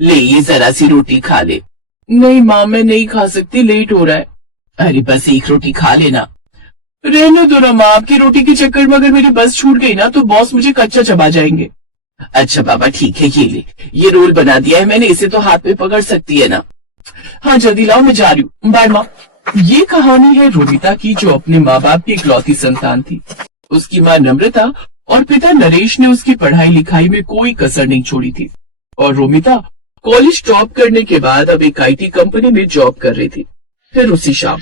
ले ये जरा सी रोटी खा ले। नहीं माँ, मैं नहीं खा सकती, लेट हो रहा है। अरे बस एक रोटी खा लेना। रहने दो ना माँ, आपकी रोटी के चक्कर में अगर मेरी बस छूट गई ना तो बॉस मुझे कच्चा चबा जाएंगे। अच्छा बाबा ठीक है, ये ले, ये रोल बना दिया है मैंने, इसे तो हाथ में पकड़ सकती है ना। हाँ जल्दी लाओ, मैं जा रही हूँ, बाय माँ। ये कहानी है रोमिता की, जो अपने माँ बाप की इकलौती संतान थी। उसकी माँ नम्रता और पिता नरेश ने उसकी पढ़ाई लिखाई में कोई कसर नहीं छोड़ी थी। और रोमिता कॉलेज टॉप करने के बाद अब एक IT कंपनी में जॉब कर रही थी। फिर उसी शाम,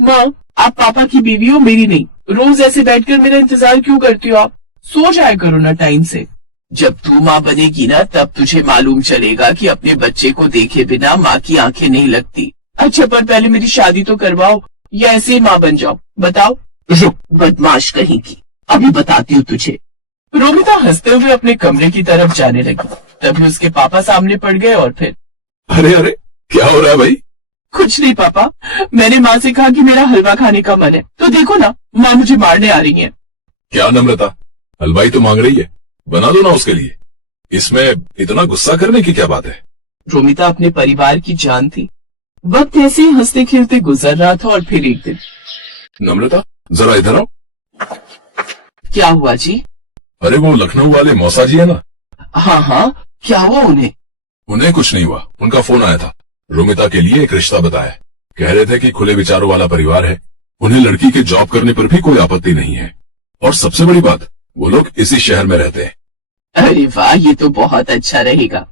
माँ आप पापा की बीवी हो, मेरी नहीं। रोज ऐसे बैठकर मेरा इंतजार क्यों करती हो आप? सो जाया करो ना टाइम से। जब तू माँ बनेगी ना तब तुझे मालूम चलेगा कि अपने बच्चे को देखे बिना माँ की आंखें नहीं लगती। अच्छा पर पहले मेरी शादी तो करवाओ या ऐसे ही माँ बन जाओ, बताओ। रुक बदमाश कहीं की, अभी बताती हूँ तुझे। रोमिता हंसते हुए अपने कमरे की तरफ जाने लगी। तभी उसके पापा सामने पड़ गए और फिर, अरे अरे क्या हो रहा है भाई? कुछ नहीं पापा, मैंने माँ से कहा कि मेरा हलवा खाने का मन है, तो देखो ना माँ मुझे मारने आ रही है। क्या नम्रता, हलवाई तो मांग रही है, बना दो ना उसके लिए, इसमें इतना गुस्सा करने की क्या बात है? रोमिता अपने परिवार की जान थी। वक्त ऐसे ही हंसते खेलते गुजर रहा था और फिर एक दिन, नम्रता जरा इधर आओ। क्या हुआ जी? अरे वो लखनऊ वाले मौसा जी है ना? हाँ हाँ, क्या हुआ उन्हें? उन्हें कुछ नहीं हुआ, उनका फोन आया था, रोमिता के लिए एक रिश्ता बताया। कह रहे थे कि खुले विचारों वाला परिवार है, उन्हें लड़की के जॉब करने पर भी कोई आपत्ति नहीं है, और सबसे बड़ी बात वो लोग इसी शहर में रहते हैं। अरे वाह, ये तो बहुत अच्छा रहेगा।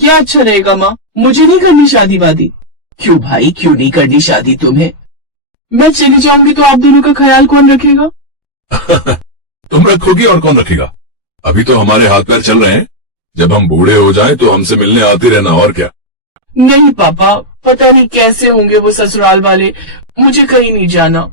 क्या अच्छा रहेगा माँ? मुझे नहीं करनी शादी वादी। क्यों भाई, क्यों नहीं करनी शादी तुम्हें? मैं चली जाऊंगी तो आप दोनों का ख्याल कौन रखेगा? तुम रखोगी और कौन रखेगा? अभी तो हमारे हाथ पैर चल रहे हैं, जब हम बूढ़े हो जाएं तो हमसे मिलने आती रहना, और क्या। नहीं पापा, पता नहीं कैसे होंगे वो ससुराल वाले, मुझे कहीं नहीं जाना।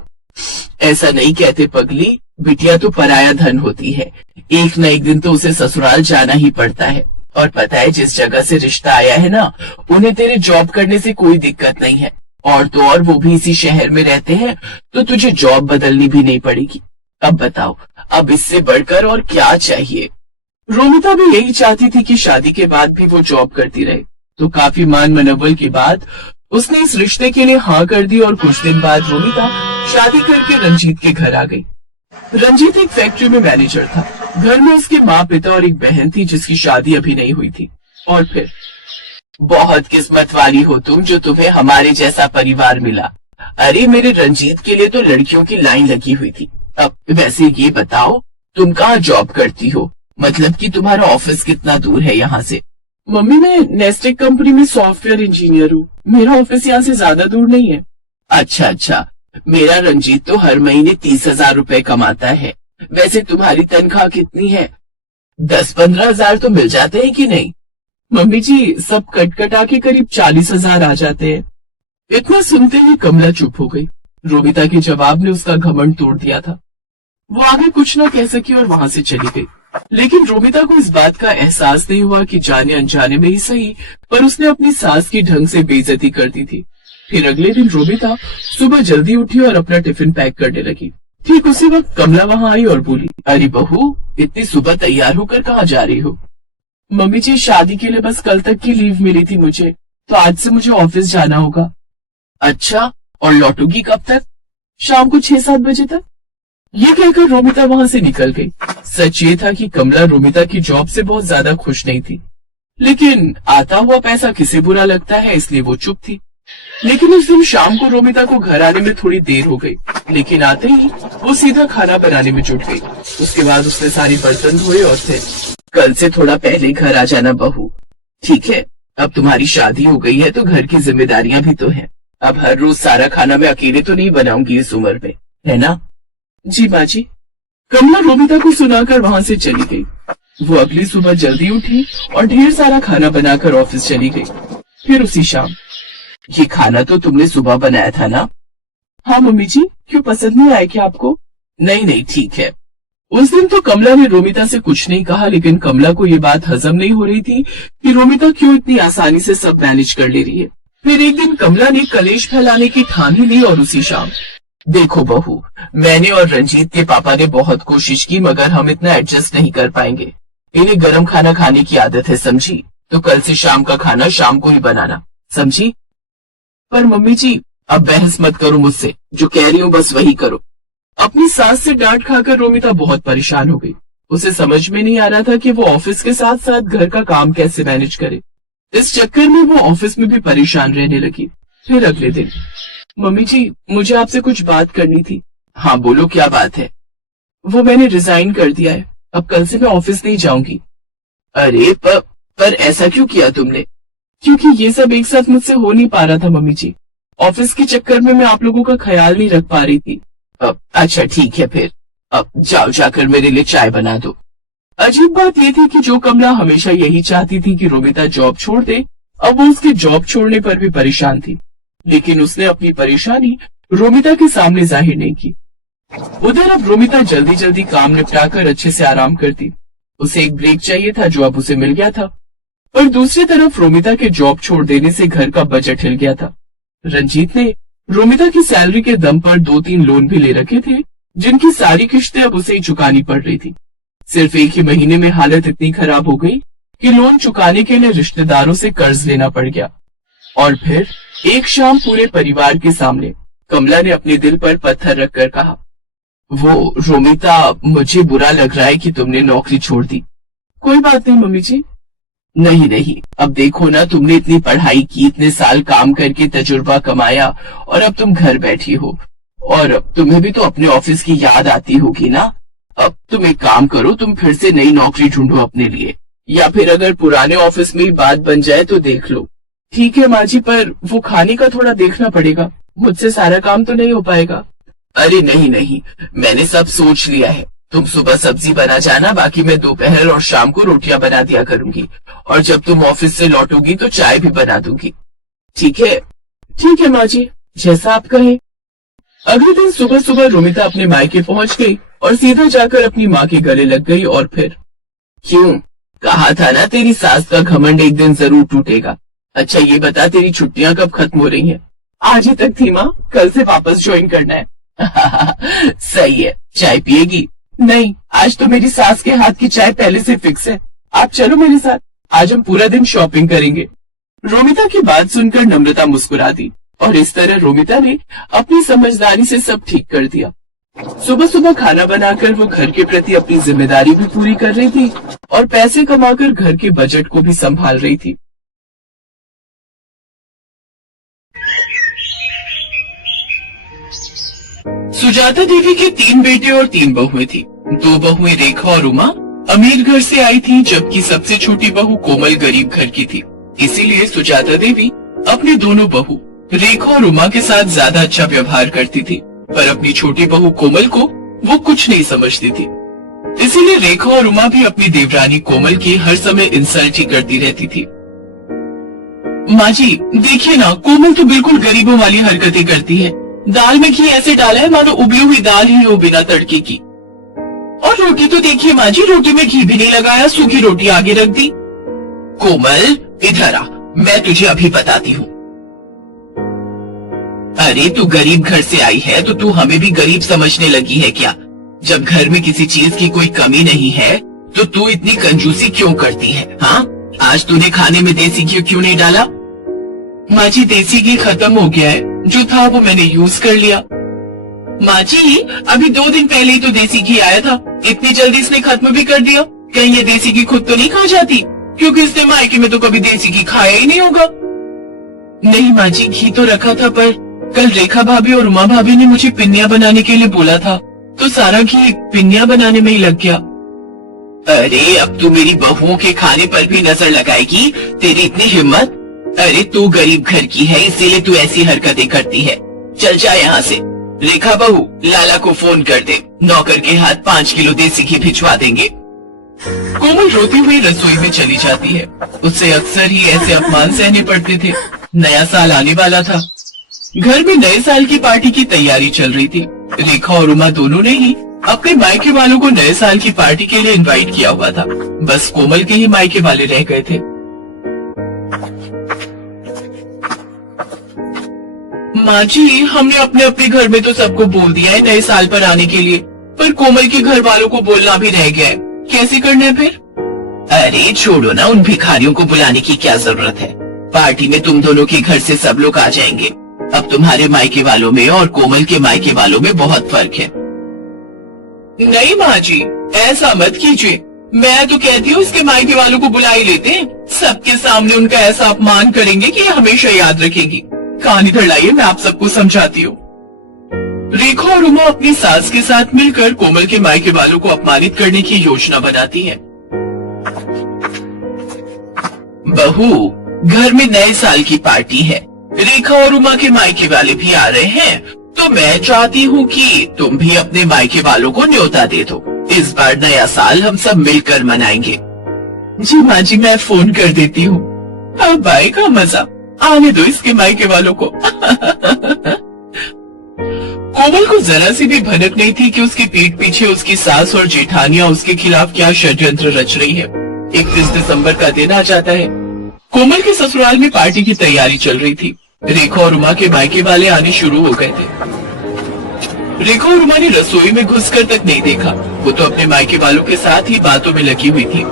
ऐसा नहीं कहते पगली, बिटिया तो पराया धन होती है, एक न एक दिन तो उसे ससुराल जाना ही पड़ता है। और पता है जिस जगह से रिश्ता आया है ना, उन्हें तेरे जॉब करने से कोई दिक्कत नहीं है, और तो और वो भी इसी शहर में रहते हैं, तो तुझे जॉब बदलनी भी नहीं पड़ेगी। अब बताओ, अब इससे बढ़कर और क्या चाहिए? रोमिता भी यही चाहती थी कि शादी के बाद भी वो जॉब करती रहे, तो काफी मान मनोबल के बाद उसने इस रिश्ते के लिए हाँ कर दी। और कुछ दिन बाद रोमिता शादी करके रंजीत के घर आ गई। रंजीत एक फैक्ट्री में मैनेजर था। घर में उसके माँ पिता और एक बहन थी जिसकी शादी अभी नहीं हुई थी। और फिर, बहुत किस्मत वाली हो तुम जो तुम्हें हमारे जैसा परिवार मिला। अरे मेरे रंजीत के लिए तो लड़कियों की लाइन लगी हुई थी। अब वैसे ये बताओ, तुम कहाँ जॉब करती हो? मतलब कि तुम्हारा ऑफिस कितना दूर है यहाँ से? मम्मी मैं नेस्टेक कंपनी में सॉफ्टवेयर इंजीनियर हूँ, मेरा ऑफिस यहाँ से ज्यादा दूर नहीं है। अच्छा अच्छा, मेरा रंजीत तो हर महीने 30,000 रुपए कमाता है। वैसे तुम्हारी तनख्वाह कितनी है? 10-15 हजार तो मिल जाते हैं कि नहीं? मम्मी जी सब कट कटा के करीब 40,000 आ जाते हैं। इतना सुनते ही कमला चुप हो गई। रोमिता के जवाब ने उसका घमंड तोड़ दिया था। वो आगे कुछ न कह सकी और वहां से चली गई। लेकिन रोमिता को इस बात का एहसास नहीं हुआ कि जाने अनजाने में ही सही, पर उसने अपनी सास की ढंग से बेइज्जती कर दी थी। फिर अगले दिन रोमिता सुबह जल्दी उठी और अपना टिफिन पैक करने लगी। ठीक उसी वक्त कमला वहां आई और बोली, अरे बहू इतनी सुबह तैयार होकर कहाँ जा रही हो? मम्मी जी शादी के लिए बस कल तक की लीव मिली थी मुझे, तो आज से मुझे ऑफिस जाना होगा। अच्छा, और लौटूगी कब तक? शाम को 6-7 बजे तक। ये कहकर रोमिता वहां से निकल गई। सच ये था कि कमला रोमिता की जॉब से बहुत ज्यादा खुश नहीं थी, लेकिन आता हुआ पैसा किसे बुरा लगता है, इसलिए वो चुप थी। लेकिन उस दिन शाम को रोमिता को घर आने में थोड़ी देर हो गई, लेकिन आते ही वो सीधा खाना बनाने में जुट गई। उसके बाद उसने सारी बर्तन धोए और फिर, कल से थोड़ा पहले घर आ जाना बहू, ठीक है? अब तुम्हारी शादी हो गई है तो घर की जिम्मेदारियां भी तो है। अब हर रोज सारा खाना मैं अकेले तो नहीं बनाऊंगी इस उम्र में, है ना? जी माँ जी। कमला रोमिता को सुनाकर वहां से चली गई। वो अगली सुबह जल्दी उठी और ढेर सारा खाना बनाकर ऑफिस चली गई। फिर उसी शाम, ये खाना तो तुमने सुबह बनाया था ना? हाँ मम्मी जी, क्यों पसंद नहीं आया क्या आपको? नहीं नहीं ठीक है। उस दिन तो कमला ने रोमिता से कुछ नहीं कहा, लेकिन कमला को ये बात हजम नहीं हो रही थी कि रोमिता क्यों इतनी आसानी से सब मैनेज कर ले रही है। फिर एक दिन कमला ने कलेश फैलाने की ठान ही ली और उसी शाम, देखो बहू, मैंने और रंजीत के पापा ने बहुत कोशिश की मगर हम इतना एडजस्ट नहीं कर पाएंगे। इन्हें गरम खाना खाने की आदत है समझी, तो कल से शाम का खाना शाम को ही बनाना, समझी? पर मम्मी जी, अब बहस मत करो मुझसे, जो कह रही हूँ बस वही करो। अपनी सास से डांट खाकर रोमिता बहुत परेशान हो गई। उसे समझ में नहीं आ रहा था कि वो ऑफिस के साथ साथ घर का काम कैसे मैनेज करे। इस चक्कर में वो ऑफिस में भी परेशान रहने लगी। फिर अगले दिन, मम्मी जी, मुझे आपसे कुछ बात करनी थी। हाँ बोलो, क्या बात है? वो मैंने रिजाइन कर दिया है, अब कल से मैं ऑफिस नहीं जाऊंगी। अरे पर ऐसा क्यों किया तुमने? क्योंकि ये सब एक साथ मुझसे हो नहीं पा रहा था मम्मी जी। ऑफिस के चक्कर में मैं आप लोगों का ख्याल नहीं रख पा रही थी। अच्छा ठीक है, फिर अब जाओ, जाकर मेरे लिए चाय बना दो। अजीब बात यह थी कि जो कमला हमेशा यही चाहती थी कि रोमिता जॉब छोड़ दे, अब वो उसके जॉब छोड़ने पर भी परेशान थी। लेकिन उसने अपनी परेशानी रोमिता के सामने जाहिर नहीं की। उधर अब रोमिता जल्दी जल्दी काम निपटाकर अच्छे से आराम करती। उसे एक ब्रेक चाहिए था जो अब उसे मिल गया था। पर दूसरी तरफ रोमिता के जॉब छोड़ देने से घर का बजट हिल गया था। रंजीत ने रोमिता की सैलरी के दम पर 2-3 लोन भी ले रखे थे, जिनकी सारी किश्तें अब उसे ही चुकानी पड़ रही थी। सिर्फ एक ही महीने में हालत इतनी खराब हो गई कि लोन चुकाने के लिए रिश्तेदारों से कर्ज लेना पड़ गया। और फिर एक शाम पूरे परिवार के सामने कमला ने अपने दिल पर पत्थर रखकर कहा, वो रोमिता, मुझे बुरा लग रहा है कि तुमने नौकरी छोड़ दी। कोई बात नहीं मम्मी जी। नहीं, अब देखो ना, तुमने इतनी पढ़ाई की, इतने साल काम करके तजुर्बा कमाया, और अब तुम घर बैठी हो, और तुम्हें भी तो अपने ऑफिस की याद आती होगी ना। अब तुम एक काम करो, तुम फिर से नई नौकरी ढूंढो अपने लिए, या फिर अगर पुराने ऑफिस में ही बात बन जाए तो देख लो। ठीक है माँ जी, पर वो खाने का थोड़ा देखना पड़ेगा, मुझसे सारा काम तो नहीं हो पाएगा। अरे नहीं, मैंने सब सोच लिया है। तुम सुबह सब्जी बना जाना, बाकी मैं दोपहर और शाम को रोटियां बना दिया करूंगी, और जब तुम ऑफिस से लौटोगी तो चाय भी बना दूंगी। ठीक है माँ जी, जैसा आप कहें। अगले दिन सुबह सुबह रोमिता अपने मायके पहुंच गई और सीधा जाकर अपनी माँ के गले लग गई। और फिर, क्यों? कहा था ना, तेरी सास का घमंड एक दिन जरूर टूटेगा। अच्छा ये बता, तेरी छुट्टियां कब खत्म हो रही हैं? आज ही तक थी माँ, कल से वापस ज्वाइन करना है। सही है, चाय पिएगी? नहीं, आज तो मेरी सास के हाथ की चाय पहले से फिक्स है। आप चलो मेरे साथ, आज हम पूरा दिन शॉपिंग करेंगे। रोमिता की बात सुनकर नम्रता मुस्कुरा दी, और इस तरह रोमिता ने अपनी समझदारी से सब ठीक कर दिया। सुबह सुबह खाना बनाकर वो घर के प्रति अपनी जिम्मेदारी भी पूरी कर रही थी, और पैसे कमाकर घर के बजट को भी संभाल रही थी। सुजाता देवी के 3 बेटे और 3 बहुएं थी। 2 बहुएं रेखा और उमा अमीर घर से आई थी, जबकि सबसे छोटी बहू कोमल गरीब घर की थी। इसीलिए सुजाता देवी अपनी दोनों बहू रेखा और उमा के साथ ज्यादा अच्छा व्यवहार करती थी, पर अपनी छोटी बहू कोमल को वो कुछ नहीं समझती थी। इसीलिए रेखा और उमा भी अपनी देवरानी कोमल की हर समय इंसल्ट ही करती रहती थी। माँ जी देखिए ना, कोमल तो बिल्कुल गरीबों वाली हरकतें करती है। दाल में घी ऐसे डाला है मानो उबली हुई दाल ही हो बिना तड़के की। और रोटी तो देखिए माँ जी, रोटी में घी भी नहीं लगाया, सूखी रोटी आगे रख दी। कोमल इधर आ, मैं तुझे अभी बताती हूँ। अरे तू गरीब घर से आई है तो तू हमें भी गरीब समझने लगी है क्या? जब घर में किसी चीज की कोई कमी नहीं है तो तू इतनी कंजूसी क्यों करती है? हाँ, आज तूने खाने में देसी घी क्यों नहीं डाला? माँ जी देसी घी खत्म हो गया है, जो था वो मैंने यूज कर लिया। माँ जी अभी 2 दिन पहले ही तो देसी घी आया था, इतनी जल्दी इसने खत्म भी कर दिया। कहीं ये देसी घी खुद तो नहीं खा जाती, क्योंकि इसने मायके में तो कभी देसी घी खाया ही नहीं होगा। नहीं माँ जी, घी तो रखा था, पर कल रेखा भाभी और उमा भाभी ने मुझे पिन्नियां बनाने के लिए बोला था, तो सारा घी पिन्नियां बनाने में ही लग गया। अरे अब तू मेरी बहुओं के खाने पर भी नजर लगाएगी? तेरी इतनी हिम्मत? अरे तू गरीब घर की है, इसीलिए तू ऐसी हरकतें करती है। चल जा यहाँ से। रेखा बहू, लाला को फोन कर दे, नौकर के हाथ 5 किलो देसी घी भिजवा देंगे। कोमल रोती हुई रसोई में चली जाती है। उससे अक्सर ही ऐसे अपमान सहने पड़ते थे। नया साल आने वाला था, घर में नए साल की पार्टी की तैयारी चल रही थी। रेखा और उमा दोनों ने ही अपने मायके वालों को नए साल की पार्टी के लिए इनवाइट किया हुआ था, बस कोमल के ही मायके वाले रह गए थे। माँ जी हमने अपने अपने घर में तो सबको बोल दिया है नए साल पर आने के लिए, पर कोमल के घर वालों को बोलना भी रह गया है, कैसे करना है फिर? अरे छोड़ो ना, उन भिखारियों को बुलाने की क्या जरूरत है। पार्टी में तुम दोनों के घर से सब लोग आ जाएंगे। अब तुम्हारे मायके वालों में और कोमल के मायके वालों में बहुत फर्क है। नहीं माँ जी, ऐसा मत कीजिए। मैं तो कहती हूँ इसके मायके वालों को बुला ही लेते हैं। सबके सामने उनका ऐसा अपमान करेंगे कि हमेशा याद रखेगी। कान इधर लाइए, मैं आप सबको समझाती हूँ। रेखा और उमा अपनी सास के साथ मिलकर कोमल के मायके वालों को अपमानित करने की योजना बनाती है। बहू, घर में नए साल की पार्टी है। रेखा और उमा के मायके वाले भी आ रहे हैं, तो मैं चाहती हूँ कि तुम भी अपने मायके वालों को न्योता दे दो। इस बार नया साल हम सब मिलकर मनाएंगे। जी माँ जी, मैं फोन कर देती हूँ। अब आएगा मजा, आने दो इसके मायके वालों को। कोमल को जरा सी भी भनक नहीं थी कि उसकी पीठ पीछे उसकी सास और जेठानियां उसके खिलाफ क्या षड्यंत्र रच रही है। 31 दिसंबर का दिन आ जाता है। कोमल के ससुराल में पार्टी की तैयारी चल रही थी। रेखा और उमा के मायके वाले आने शुरू हो गए थे। रेखा और उमा ने रसोई में घुसकर तक नहीं देखा, वो तो अपने मायके वालों के साथ ही बातों में लगी हुई थी।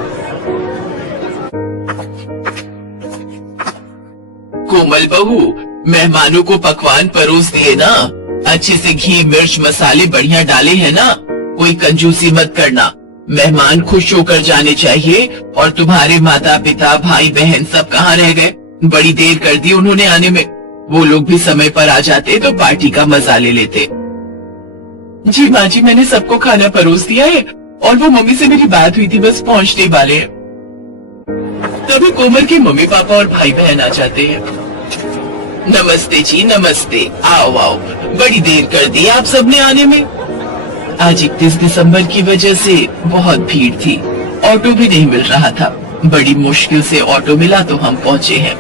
कोमल बहू, मेहमानों को पकवान परोस दिए ना? अच्छे से घी मिर्च मसाले बढ़िया डाले हैं ना? कोई कंजूसी मत करना। मेहमान खुश होकर जाने चाहिए। और तुम्हारे माता पिता भाई बहन सब कहाँ रह गए? बड़ी देर कर दी उन्होंने आने में। वो लोग भी समय पर आ जाते तो पार्टी का मजा ले लेते। जी माँ जी, मैंने सबको खाना परोस दिया है और वो मम्मी से मेरी बात हुई थी, बस पहुँचने वाले हैं। तभी कोमल के मम्मी पापा और भाई बहन आ जाते हैं। नमस्ते जी, नमस्ते। आओ आओ, बड़ी देर कर दी आप सबने आने में। आज 31 दिसंबर की वजह से बहुत भीड़ थी, ऑटो भी नहीं मिल रहा था। बड़ी मुश्किल से ऑटो मिला तो हम पहुँचे हैं।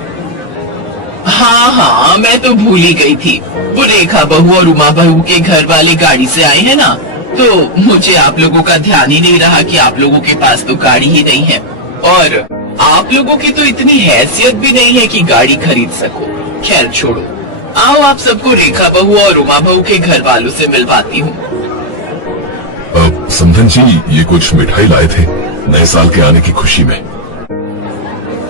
हाँ, मैं तो भूल ही गई थी। वो रेखा बहू और उमा बहू के घर वाले गाड़ी से आए हैं ना, तो मुझे आप लोगों का ध्यान ही नहीं रहा कि आप लोगों के पास तो गाड़ी ही नहीं है। और आप लोगों की तो इतनी हैसियत भी नहीं है कि गाड़ी खरीद सको। खैर छोड़ो, आओ आप सबको रेखा बहू और उमा बहू के घर वालों से मिलवाती हूँ। समधन जी, ये कुछ मिठाई लाए थे नए साल के आने की खुशी में।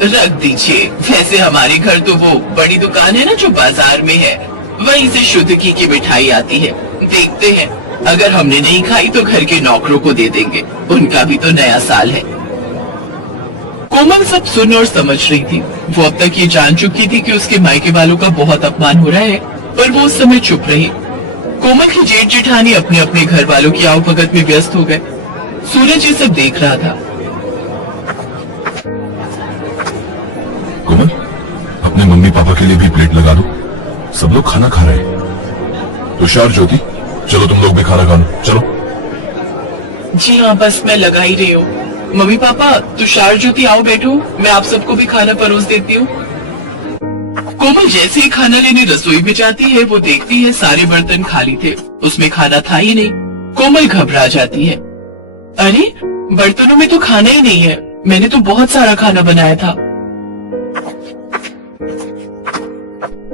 रख दीजिए। वैसे हमारे घर तो वो बड़ी दुकान है ना जो बाजार में है, वहीं से शुद्ध घी की मिठाई आती है। देखते हैं, अगर हमने नहीं खाई तो घर के नौकरों को दे देंगे, उनका भी तो नया साल है। कोमल सब सुन और समझ रही थी। वो अब तक ये जान चुकी थी कि उसके मायके वालों का बहुत अपमान हो रहा है, पर वो उस समय चुप रही। कोमल की जेठ जेठानी अपने अपने घर वालों की आवभगत में व्यस्त हो गए। सूरज ये सब देख रहा था। कोमल, अपने मम्मी पापा के लिए भी प्लेट लगा दो, सब लोग खाना खा रहे हैं। तुषार, ज्योति, चलो तुम लोग भी खाना खा लो, चलो। जी हाँ, बस मैं लगा ही रही हूँ। मम्मी पापा, तुषार ज्योति आओ बैठो, मैं आप सबको भी खाना परोस देती हूँ। कोमल जैसे ही खाना लेने रसोई में जाती है, वो देखती है सारे बर्तन खाली थे, उसमें खाना था ही नहीं। कोमल घबरा जाती है। अरे, बर्तनों में तो खाना ही नहीं है, मैंने तो बहुत सारा खाना बनाया था।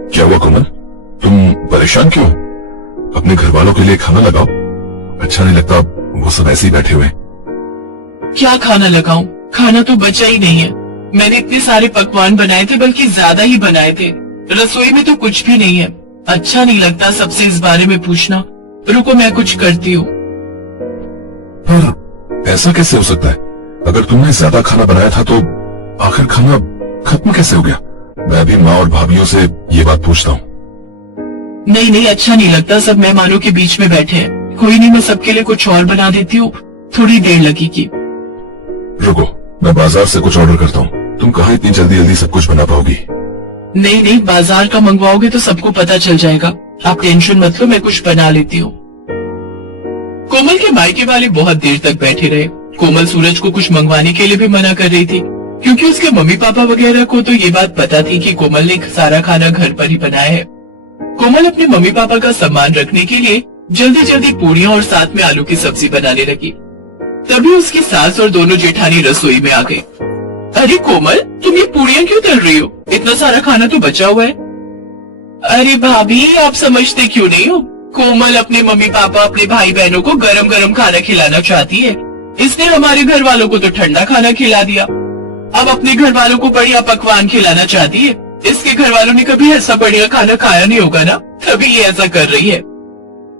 क्या हुआ कोमल, तुम परेशान क्यों? अपने घर वालों के लिए खाना लगाओ। अच्छा नहीं लगता वो सब ऐसे ही बैठे हुए। क्या खाना लगाऊं? खाना तो बचा ही नहीं है। मैंने इतने सारे पकवान बनाए थे, बल्कि ज्यादा ही बनाए थे। रसोई में तो कुछ भी नहीं है। अच्छा नहीं लगता सबसे इस बारे में पूछना। रुको, मैं कुछ करती हूँ। पर ऐसा कैसे हो सकता है? अगर तुमने ज्यादा खाना बनाया था तो आखिर खाना खत्म कैसे हो गया? मैं अभी माँ और भाभीियों से ये बात पूछता हूँ। नहीं, अच्छा नहीं लगता, सब मेहमानों के बीच में बैठे हैं। कोई नहीं, मैं सबके लिए कुछ और बना देती हूँ, थोड़ी देर लगेगी। रुको, मैं बाजार से कुछ ऑर्डर करता हूँ। तुम कहाँ इतनी जल्दी जल्दी सब कुछ बना पाओगी? नहीं, बाजार का मंगवाओगे तो सबको पता चल जाएगा। आप टेंशन मत लो, मैं कुछ बना लेती हूँ। कोमल के मायके वाले बहुत देर तक बैठे रहे। कोमल सूरज को कुछ मंगवाने के लिए भी मना कर रही थी, क्योंकि उसके मम्मी पापा वगैरह को तो ये बात पता थी कि कोमल ने सारा खाना घर पर ही बनाया है। कोमल अपने मम्मी पापा का सम्मान रखने के लिए जल्दी जल्दी पूरियां और साथ में आलू की सब्जी बनाने लगी। तभी उसकी सास और दोनों जेठानी रसोई में आ गई। अरे कोमल, तुम ये पूरियां क्यों तल रही हो? इतना सारा खाना तो बचा हुआ है। अरे भाभी, आप समझते क्यों नहीं हो? कोमल अपने मम्मी पापा अपने भाई बहनों को गरम गरम खाना खिलाना चाहती है, इसने हमारे घर वालों को तो ठंडा खाना खिला दिया। अब अपने घर वालों को बढ़िया पकवान खिलाना चाहती है। इसके घर वालों ने कभी ऐसा बढ़िया खाना खाया नहीं होगा ना, तभी ये ऐसा कर रही है।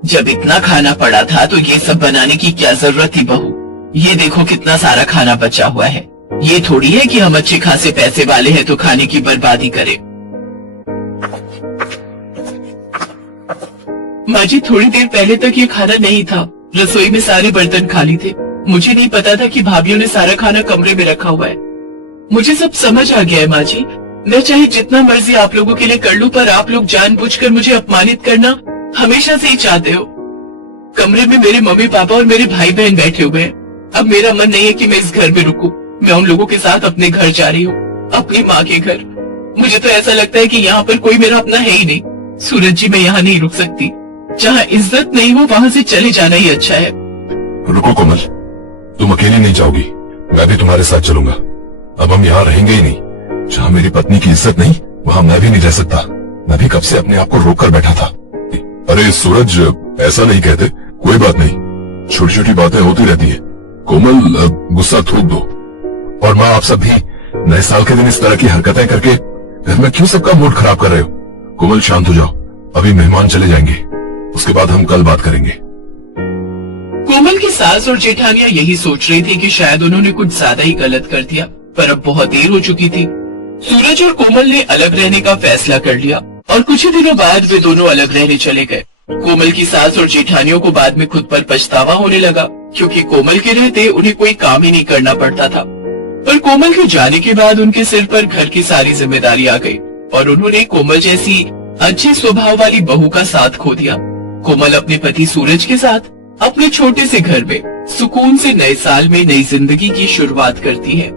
जब इतना खाना पड़ा था तो ये सब बनाने की क्या जरूरत थी बहू। ये देखो कितना सारा खाना बचा हुआ है। ये थोड़ी है कि हम अच्छे खासे पैसे वाले हैं तो खाने की बर्बादी करें। माँ जी, थोड़ी देर पहले तक ये खाना नहीं था। रसोई में सारे बर्तन खाली थे। मुझे नहीं पता था कि भाभीियों ने सारा खाना कमरे में रखा हुआ है। मुझे सब समझ आ गया है माँ जी। मैं चाहे जितना मर्जी आप लोगों के लिए कर लूं, पर आप लोग जानबूझकर मुझे अपमानित करना हमेशा से ही चाहते हो। कमरे में मेरे मम्मी पापा और मेरे भाई बहन बैठे हुए हैं। अब मेरा मन नहीं है कि मैं इस घर में रुकूं। मैं उन लोगों के साथ अपने घर जा रही हूँ, अपनी माँ के घर। मुझे तो ऐसा लगता है कि यहाँ पर कोई मेरा अपना है ही नहीं। सूरज जी, मैं यहाँ नहीं रुक सकती। जहाँ इज्जत नहीं हो वहाँ से चले जाना ही अच्छा है। रुको कोमल, तुम अकेली नहीं जाओगी, मैं भी तुम्हारे साथ चलूंगा। अब हम यहाँ रहेंगे ही नहीं। जहाँ मेरी पत्नी की इज्जत नहीं, वहाँ मैं भी नहीं रह सकता। मैं भी कब से अपने आप को रोक कर बैठा था। अरे सूरज, ऐसा नहीं कहते। कोई बात नहीं, छोटी छोटी बातें होती रहती है। कोमल, गुस्सा थूक दो। और माँ, आप सब भी नए साल के दिन इस तरह की हरकतें करके घर में क्यों सबका मूड खराब कर रहे हो। कोमल, शांत हो जाओ। अभी मेहमान चले जाएंगे, उसके बाद हम कल बात करेंगे। कोमल की सास और जेठानियां यही सोच रही थी कि शायद उन्होंने कुछ ज्यादा ही गलत कर दिया, पर अब बहुत देर हो चुकी थी। सूरज और कोमल ने अलग रहने का फैसला कर लिया और कुछ ही दिनों बाद वे दोनों अलग रहने चले गए। कोमल की सास और जेठानियों को बाद में खुद पर पछतावा होने लगा, क्योंकि कोमल के रहते उन्हें कोई काम ही नहीं करना पड़ता था। पर कोमल के जाने के बाद उनके सिर पर घर की सारी जिम्मेदारी आ गई और उन्होंने कोमल जैसी अच्छे स्वभाव वाली बहू का साथ खो दिया। कोमल अपने पति सूरज के साथ अपने छोटे से घर में सुकून से नए साल में नई जिंदगी की शुरुआत करती है।